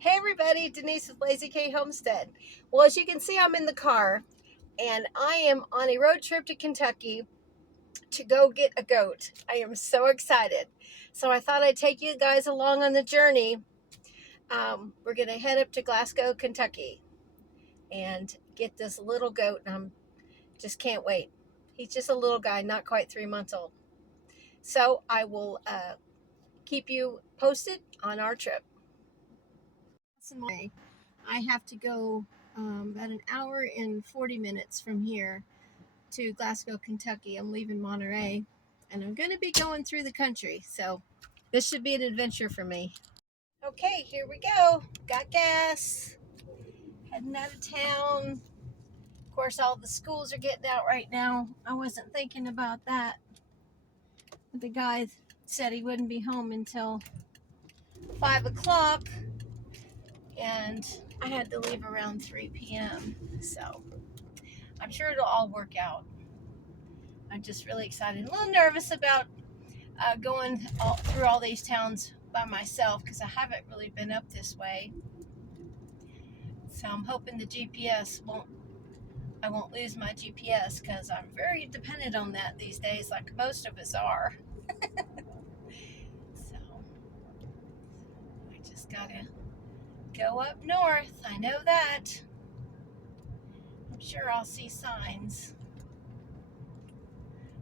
Hey everybody, Denise with Lazy K Homestead. Well, as you can see, I'm in the car and I am on a road trip to Kentucky to go get a goat. I am so excited. So I thought I'd take you guys along on the journey. We're going to head up to Glasgow, Kentucky and get this little goat, and I'm just can't wait. He's just a little guy, not quite 3 months old. So I will keep you posted on our trip. I have to go about an hour and 40 minutes from here to Glasgow, Kentucky. I'm leaving Monterey and I'm going to be going through the country. So this should be an adventure for me. Okay, here we go. Got gas. Heading out of town. Of course, all the schools are getting out right now. I wasn't thinking about that. But the guy said he wouldn't be home until 5 o'clock. And I had to leave around 3 p.m. So I'm sure it'll all work out. I'm just really excited. A little nervous about going through all these towns by myself because I haven't really been up this way. So I'm hoping the GPS I won't lose my GPS because I'm very dependent on that these days, like most of us are. So I just gotta go up north. I know that. I'm sure I'll see signs.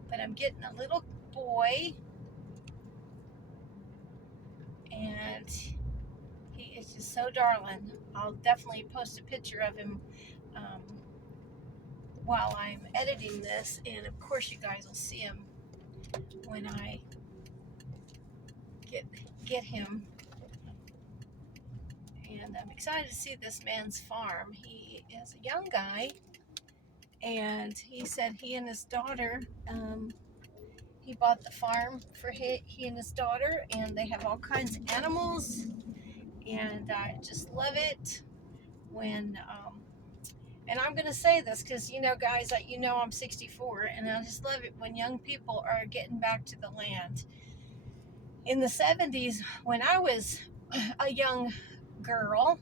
But I'm getting a little boy, and he is just so darling. I'll definitely post a picture of him while I'm editing this, and of course you guys will see him when I get him. And I'm excited to see this man's farm. He is a young guy, and he said he and his daughter, he bought the farm for he and his daughter, and they have all kinds of animals, and I just love it when and I'm going to say this because, you know, guys, I'm 64, and I just love it when young people are getting back to the land. In the 70s, when I was a young girl,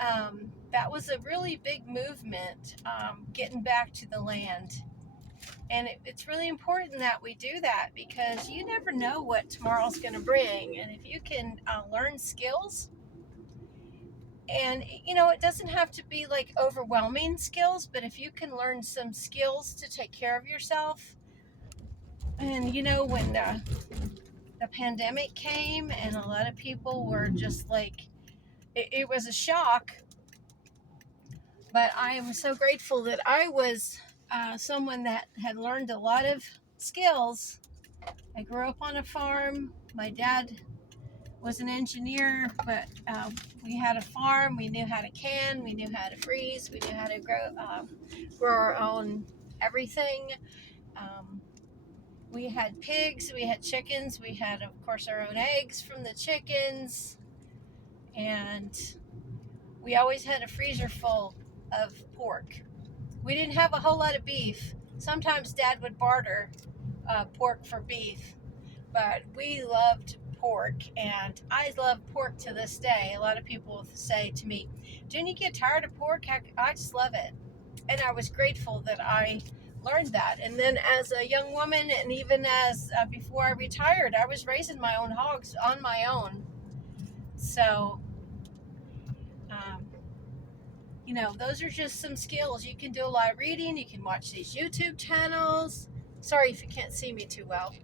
that was a really big movement, getting back to the land. And it's really important that we do that because you never know what tomorrow's going to bring. And if you can learn skills, and it doesn't have to be like overwhelming skills, but if you can learn some skills to take care of yourself. And when the pandemic came and a lot of people were just like, it was a shock, but I am so grateful that I was someone that had learned a lot of skills. I grew up on a farm. My dad was an engineer, but we had a farm. We knew how to can, we knew how to freeze, we knew how to grow our own everything. We had pigs, we had chickens, we had, of course, our own eggs from the chickens, and we always had a freezer full of pork. We didn't have a whole lot of beef. Sometimes Dad would barter pork for beef, but we loved pork, and I love pork to this day. A lot of people say to me, "Didn't you get tired of pork?" I just love it, and I was grateful that I learned that. And then as a young woman, and even as before I retired, I was raising my own hogs on my own. So those are just some skills. You can do a lot of reading. You can watch these YouTube channels. Sorry if you can't see me too well.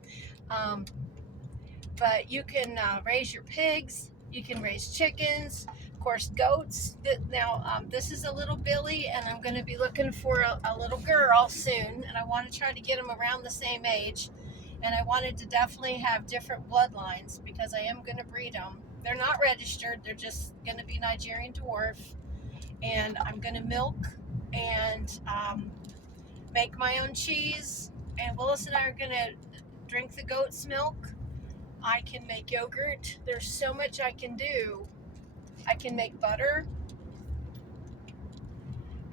But you can raise your pigs. You can raise chickens. Of course, goats. Now, this is a little Billy, and I'm going to be looking for a little girl soon. And I want to try to get them around the same age. And I wanted to definitely have different bloodlines because I am going to breed them. They're not registered. They're just going to be Nigerian dwarf. And I'm going to milk and make my own cheese. And Willis and I are going to drink the goat's milk. I can make yogurt. There's so much I can do. I can make butter.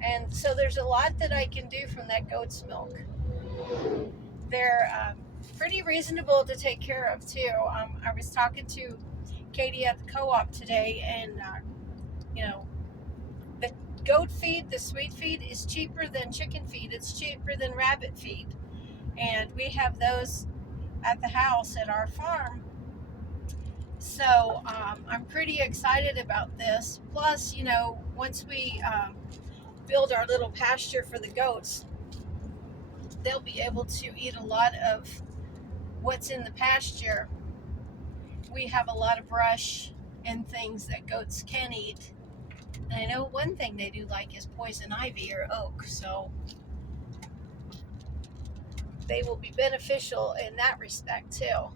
And so there's a lot that I can do from that goat's milk. They're pretty reasonable to take care of too. I was talking to Katie at the co-op today, and you know, the goat feed, the sweet feed, is cheaper than chicken feed. It's cheaper than rabbit feed, and we have those at the house at our farm. So I'm pretty excited about this. Plus, once we build our little pasture for the goats, they'll be able to eat a lot of what's in the pasture. We have a lot of brush and things that goats can eat. And I know one thing they do like is poison ivy or oak, so they will be beneficial in that respect too.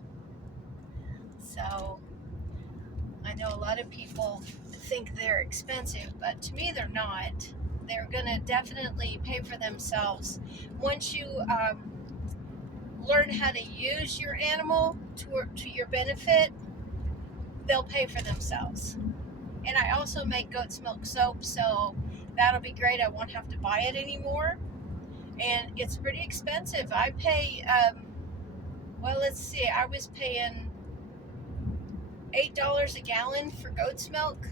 So I know a lot of people think they're expensive, but to me they're not. They're going to definitely pay for themselves. Once you learn how to use your animal to your benefit, they'll pay for themselves. And I also make goat's milk soap, so that'll be great. I won't have to buy it anymore. And it's pretty expensive. I pay, let's see, I was paying $8 a gallon for goat's milk.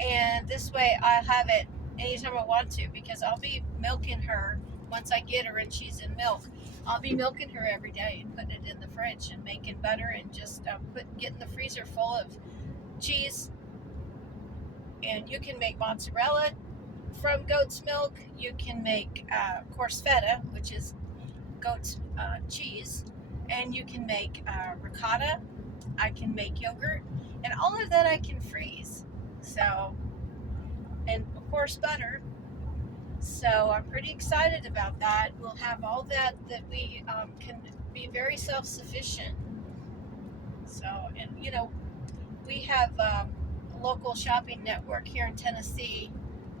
And this way I have it anytime I want to, because I'll be milking her once I get her and she's in milk. I'll be milking her every day and putting it in the fridge and making butter and just getting the freezer full of cheese. And you can make mozzarella from goat's milk. You can make of course feta, which is goat's cheese, and you can make ricotta. I can make yogurt, and all of that I can freeze. So, and of course butter. So I'm pretty excited about that. We'll have all that we can be very self-sufficient. So, and we have a local shopping network here in Tennessee.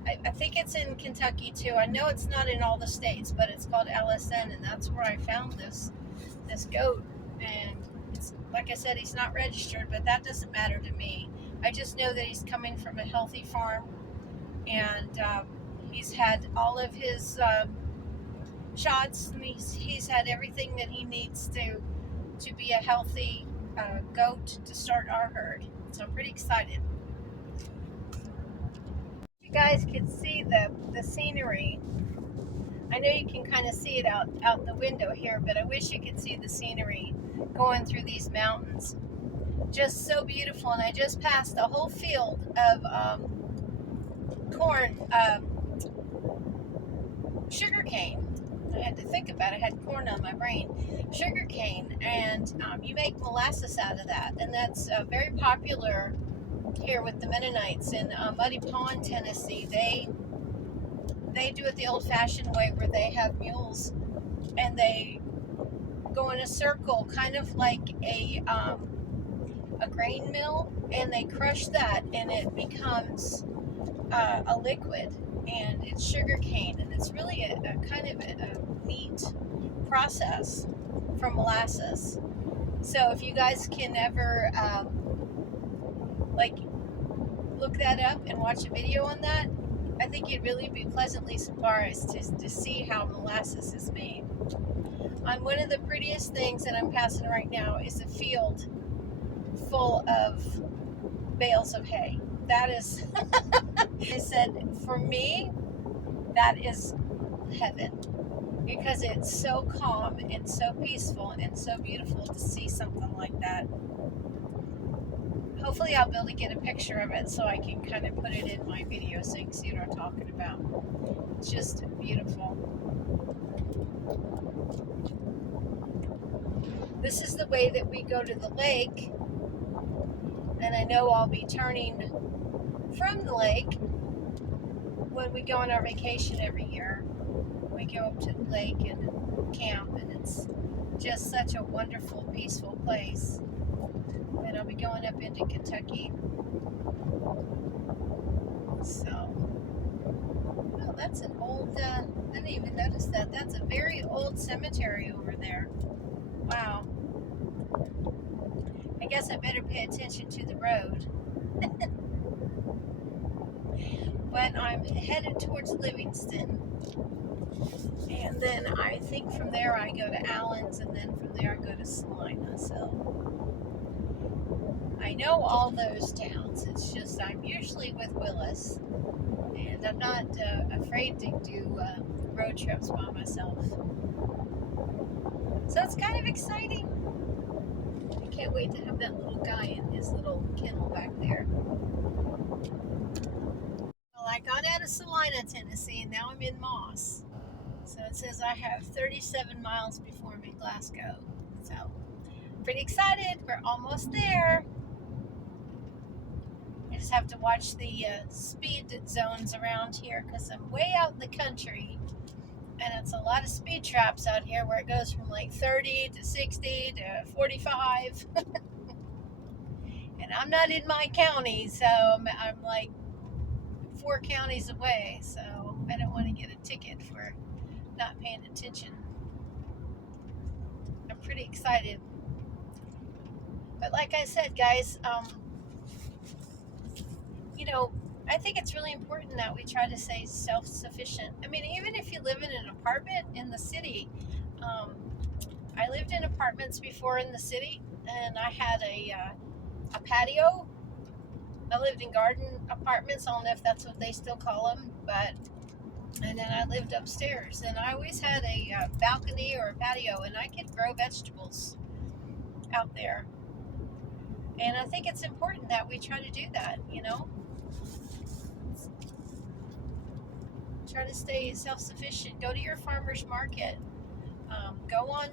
I think it's in Kentucky too. I know it's not in all the states, but it's called LSN, and that's where I found this goat. And it's, like I said, he's not registered, but that doesn't matter to me. I just know that he's coming from a healthy farm, and he's had all of his shots, and he's had everything that he needs to be a healthy goat to start our herd. So I'm pretty excited. You guys can see the scenery. I know you can kind of see it out the window here, but I wish you could see the scenery going through these mountains. Just so beautiful. And I just passed a whole field of corn, sugar cane. I had to think about it. I had corn on my brain. Sugar cane, and you make molasses out of that, and that's very popular here with the Mennonites in Muddy Pond, Tennessee. They do it the old-fashioned way, where they have mules and they go in a circle, kind of like a grain mill, and they crush that, and it becomes a liquid, and it's sugar cane, and it's really a kind of a neat process from molasses. So if you guys can ever look that up and watch a video on that, I think you'd really be pleasantly surprised to see how molasses is made. On one of the prettiest things that I'm passing right now is a field full of bales of hay. That is, I said, for me, that is heaven, because it's so calm and so peaceful and so beautiful to see something like that. Hopefully I'll be able to get a picture of it so I can kind of put it in my video so you can see what I'm talking about. It's just beautiful. This is the way that we go to the lake, and I know I'll be turning from the lake when we go on our vacation every year. We go up to the lake and camp, and it's just such a wonderful, peaceful place. And I'll be going up into Kentucky. So, oh, that's an old, I didn't even notice that. That's a very old cemetery over there. Wow. I guess I better pay attention to the road. But I'm headed towards Livingston. And then I think from there I go to Allen's, and then from there I go to Salina. So I know all those towns. It's just I'm usually with Willis, and I'm not afraid to do road trips by myself. So it's kind of exciting. I can't wait to have that little guy in his little kennel back there. Well, I got out of Salina, Tennessee, and now I'm in Moss. So it says I have 37 miles before I'm in Glasgow. So pretty excited. We're almost there. I just have to watch the speed zones around here because I'm way out in the country. And it's a lot of speed traps out here where it goes from like 30 to 60 to 45. And I'm not in my county, so I'm like 4 counties away. So I don't want to get a ticket for not paying attention. I'm pretty excited. But like I said, guys, you know, I think it's really important that we try to stay self-sufficient. I mean, even if you live in an apartment in the city, I lived in apartments before in the city, and I had a patio. I lived in garden apartments. I don't know if that's what they still call them, but and then I lived upstairs, and I always had a balcony or a patio, and I could grow vegetables out there. And I think it's important that we try to do that, you know. Try to stay self-sufficient. Go to your farmer's market. Go on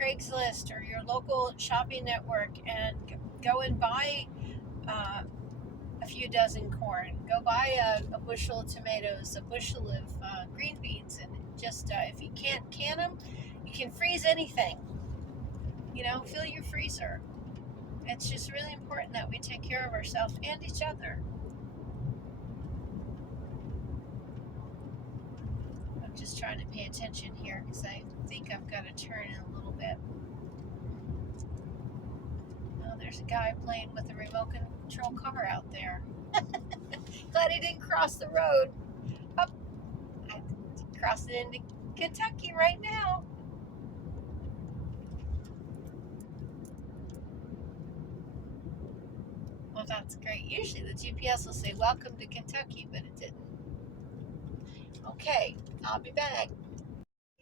Craigslist or your local shopping network and go and buy a few dozen corn. Go buy a bushel of tomatoes, a bushel of green beans, and just if you can't can them, you can freeze anything. You know, fill your freezer. It's just really important that we take care of ourselves and each other. I'm just trying to pay attention here because I think I've got to turn in a little bit. Oh, there's a guy playing with a remote control car out there. Glad he didn't cross the road. Oh, I'm crossing into Kentucky right now. Well, that's great. Usually the GPS will say, welcome to Kentucky, but it didn't. Okay, I'll be back.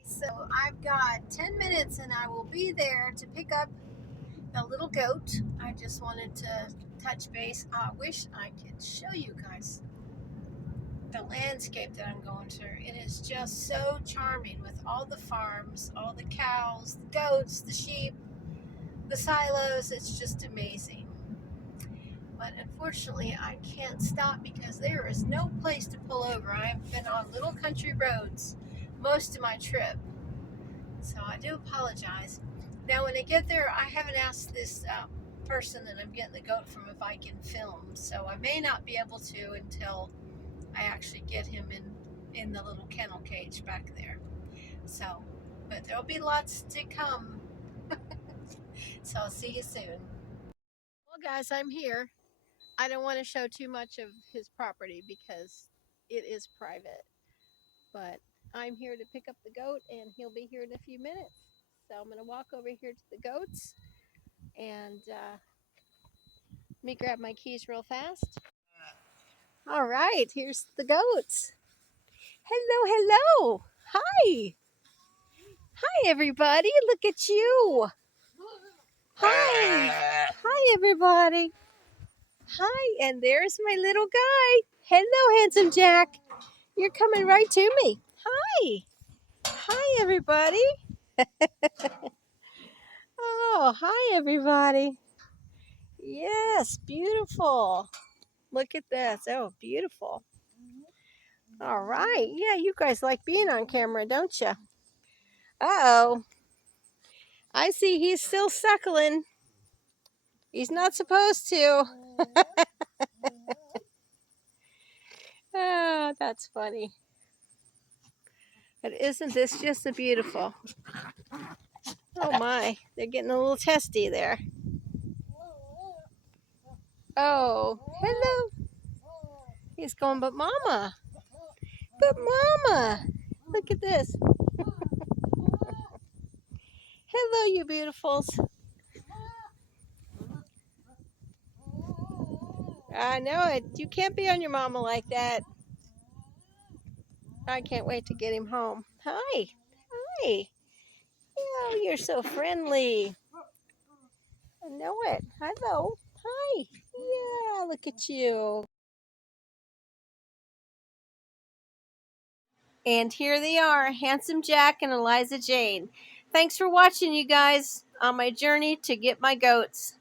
So I've got 10 minutes and I will be there to pick up a little goat. I just wanted to touch base. I wish I could show you guys the landscape that I'm going through. It is just so charming with all the farms, all the cows, the goats, the sheep, the silos. It's just amazing. But unfortunately, I can't stop because there is no place to pull over. I've been on little country roads most of my trip. So I do apologize. Now, when I get there, I haven't asked this person that I'm getting the goat from if I can film. So I may not be able to until I actually get him in the little kennel cage back there. So, but there'll be lots to come. So I'll see you soon. Well, guys, I'm here. I don't want to show too much of his property because it is private. But I'm here to pick up the goat, and he'll be here in a few minutes. So I'm going to walk over here to the goats, and let me grab my keys real fast. All right, here's the goats. Hello, hello. Hi. Hi, everybody. Look at you. Hi. Hi, everybody. Hi, and there's my little guy. Hello, handsome Jack. You're coming right to me. Hi. Hi, everybody. Oh, hi, everybody. Yes, beautiful. Look at this. Oh, beautiful. All right. Yeah, you guys like being on camera, don't you? Uh-oh. I see he's still suckling. He's not supposed to. Oh, that's funny. But isn't this just a beautiful? Oh my, they're getting a little testy there. Oh, hello. He's going, but mama. But mama. Look at this. Hello, you beautifuls. I know it. You can't be on your mama like that. I can't wait to get him home. Hi. Hi. Oh, you're so friendly. I know it. Hello. Hi. Yeah, look at you. And here they are, Handsome Jack and Eliza Jane. Thanks for watching, you guys, on my journey to get my goats.